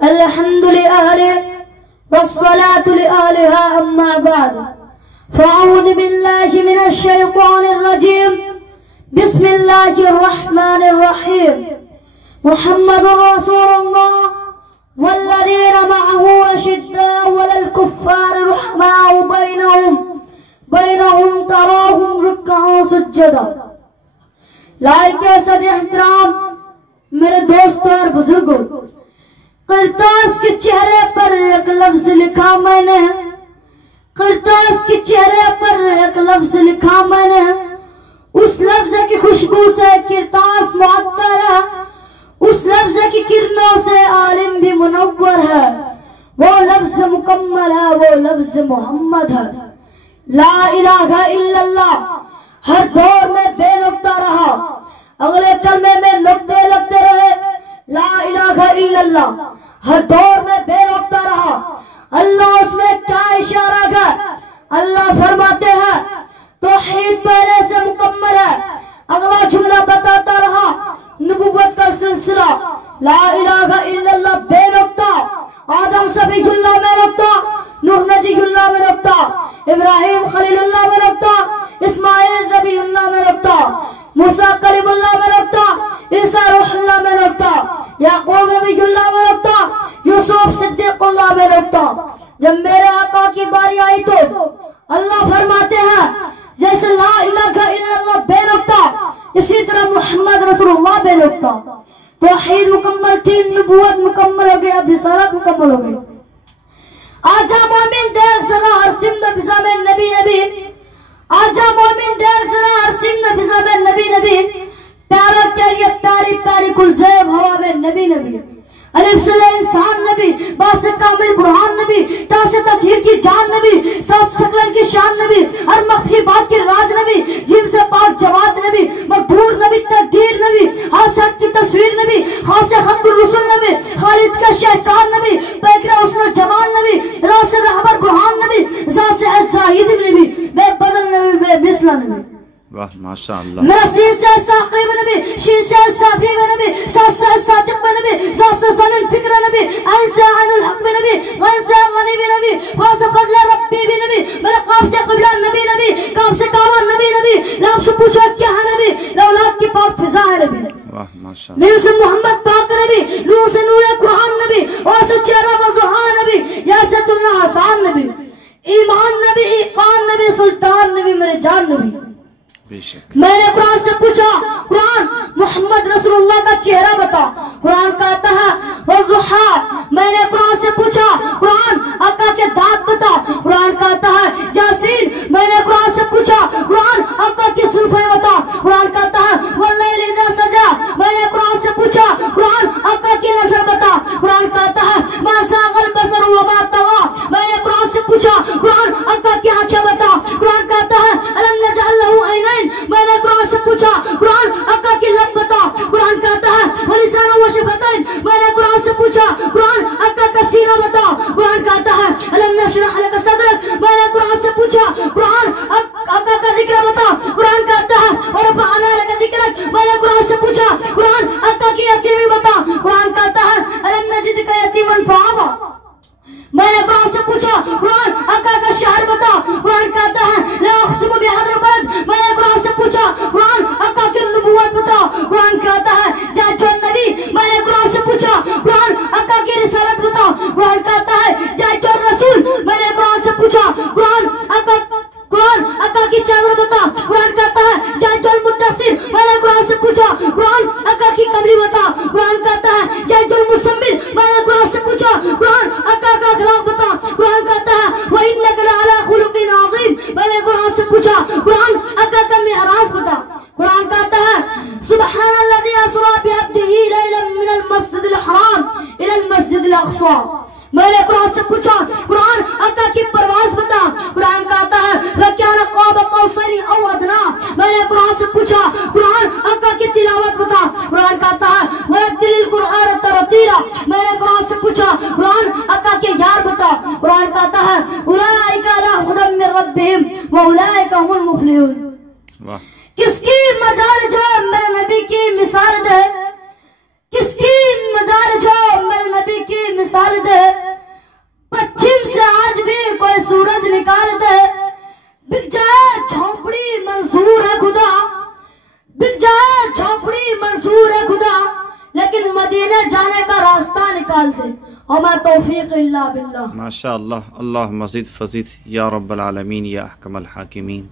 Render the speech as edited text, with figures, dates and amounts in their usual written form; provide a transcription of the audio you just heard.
الحمد لله والصلاة لآلها أما بعد فأعوذ بالله من الشيطان الرجيم بسم الله الرحمن الرحيم محمد رسول الله والذين معه أشداء على الكفار رحماء بينهم تراهم ركعا سجدا. لائق صدر احترام میرے دوستوں اور بزرگوں، قرطاس کے چہرے پر ایک لفظ لکھا میں نے، قرطاس کے چہرے پر ایک لفظ لکھا میں نے، اس لفظ کی خوشبو سے قرطاس معطر ہے، اس لفظ کی کرنوں سے عالم بھی منور ہے، وہ لفظ مکمل ہے، وہ لفظ محمد ہے. لا الہ الا اللہ ہر دور میں بے نقطہ رہا، اگلے کلمے میں نقطے لگتے رہے. لا الہ الا اللہ ہر دور میں بے نقطہ رہا. اللہ اس میں کیا اشارہ ہے؟ اللہ فرماتے ہیں توحید پہلے سے مکمل ہے. اگلا جملہ بتاتا رہا نبوت کا سلسلہ. لا الہ الا اللہ بے نقطہ، آدم سبی اللہ میں نقطہ، نوح نبی اللہ میں نقطہ، ابراہیم خلیل اللہ میں نقطہ، اسماعیل ذبیح اللہ میں نقطہ، موسیٰ کلیم اللہ میں نقطہ، عیسیٰ روح اللہ میں نقطہ، یعقوب نبی اللہ میں نقطہ، یوسف صدیق اللہ میں نقطہ. جب میرے آقا کی باری آئی تو اللہ فرماتے ہیں جیسے لا الہ الا اللہ بے نقطہ، اسی طرح محمد رسول اللہ بے نقطہ. توحید مکمل تھی، نبوت مکمل ہو گئی، اب رسالت مکمل ہو گئی. آجا مومن دیکھ سرا ہر سمت فضا میں نبی نبی، آجا مومن دیکھ سرا ہر سمت فضا میں نبی نبی، پیارا پیاری پیاری پیاری کل زیب ہوا میں نبی نبی. الف سے انسان نبی، باس کامل برہان نبی، تاس تطہیر کی جان نبی، ساس سکلن کی شان نبی، ہر مخفی بات کی راج نبی، جن سے پاک جواد نبی، مقبور نبی، تقدیر نبی، حاصل کی تصویر نبی، خاص خط الرسول نبی، خالد کا شہکار نبی، پیکرہ حسن جمال نبی، راس رہبر برہان نبی، ذات سے زاہد نبی، بے بدل نبی، بے مثل نبی. واہ ماشاءاللہ. میرا سین سے ساقی میں نبی، شین سے صافی میں نبی، سات سے صادق میں نبی، ذات سے سمن فکر نبی، عین سے عین الحق میں نبی، غین سے غنی بھی نبی، خاص فضل ربی بھی نبی، میرے قاف سے قبلہ نبی نبی، کاف سے کعبہ نبی نبی، لام سے پوچھا کیا ہے نبی، لولاد کی پاک فضا ہے نبی. واہ ماشاءاللہ. میم سے محمد پاک نبی، نور سے نور قرآن نبی، اور سے چہرہ وضحا نبی، یاسط اللہ حسان نبی، ایمان نبی، ایقان نبی، سلطان نبی، میرے جان نبی. میں نے قرآن سے پوچھا قرآن محمد رسول اللہ کا چہرہ بتا، قرآن کہتا ہے وضحا. میں نے قرآن سے پوچھا قرآن آقا کے دانت بتا، قرآن کہتا ہے جاسین. میں نے قرآن سے پوچھا قرآن آقا کی زلفیں بتا، قرآن کہتا ہے واللیل اذا سجا. میں نے قرآن سے پوچھا قرآن آقا کی نظر بتا، قرآن کہتا ہے ما زاغ البصر وما طغى. میں نے قرآن سے پوچھا قرآن آقا کی آنکھیں بتا، قرآن کہتا ہے الم نجعل له عینین. میں نے قرآن سے پوچھا قرآن آقا کی لب بتا، قرآن کہتا ہے وَلِسَانًا وَشَفَتَيْن. میں نے قرآن سے پوچھا قرآن آقا کا سینہ بتا، قرآن کہتا ہے أَلَمْ نَشْرَحْ لَكَ صَدْرَكَ. میں نے قرآن سے پوچھا قرآن آقا کا ذکر بتا، قرآن کہتا ہے وَرَفَعْنَا لَكَ ذِكْرَكَ. میں نے قرآن سے پوچھا قرآن آقا کی یتیمی بتا، قرآن کہتا ہے أَلَمْ نَجِدْكَ يَتِيمًا فَآوَىٰ. میں نے قرآن سے پوچھا قرآن آقا کا شہر بتا، قرآن کہتا ہے لا اقسم بهذا البلد. میں نے قرآن سے پوچھا قرآن آقا کی نبوت بتا، قرآن کہتا ہے جا جو نبی. میں نے قرآن سے پوچھا قرآن آقا کی رسالت بتا، قرآن کہتا ہے جا جو رسول. میں نے قرآن سے پوچھا قرآن آقا کی چادر بتا، قرآن کہتا ہے جا جو المدثر. میں نے قرآن سے پوچھا قرآن آقا کی قبری بتا، قرآن کہتا ہے جا جو المسمل. میں نے قرآن سے پوچھا قرآن آقا کا اخلاق بتا، قرآن کہتا ہے وَإِنَّكَ لَعَلَىٰ خُلُقٍ عَظِيمٍ. میں نے قرآن سے پوچھا قرآن آقا کا معراج بتا، قرآن کہتا ہے سبحان الذي اسرى بعبده ليلا من المسجد الحرام الى المسجد الاقصى. میں نے قرآن سے پوچھا قرآن آقا کی پرواز بتا، قرآن کہتا ہے وَكَانَ قَابَ قَوْسَيْنِ أَوْ أَدْنَىٰ. میں نے قرآن سے پوچھا قرآن آقا کی تلاوت بتا، قرآن کہتا ہے وَرَتِّلِ الْقُرْآنَ تَرْتِيلًا. میں نے قرآن سے پوچھا قرآن آقا کے یار بتا، قرآن کہتا ہے أُولَٰئِكَ عَلَىٰ هُدًى مِّن رَّبِّهِمْ وَأُولَٰئِكَ هُمُ الْمُفْلِحُونَ. کس کی مجال جو میرے نبی کی مثال دے، کس کی مجال جو میرے نبی کی مثال نکال دے، پچھم سے آج بھی کوئی سورج نکال دے، بک جائے جھونپڑی منظور ہے خدا، بک جائے جھونپڑی منظور ہے خدا، لیکن مدینے جانے کا راستہ نکال دے، وما توفیق الا باللہ. ما شاء اللہ. اللہ مزید فزید یا رب العالمین یا احکم الحاکمین.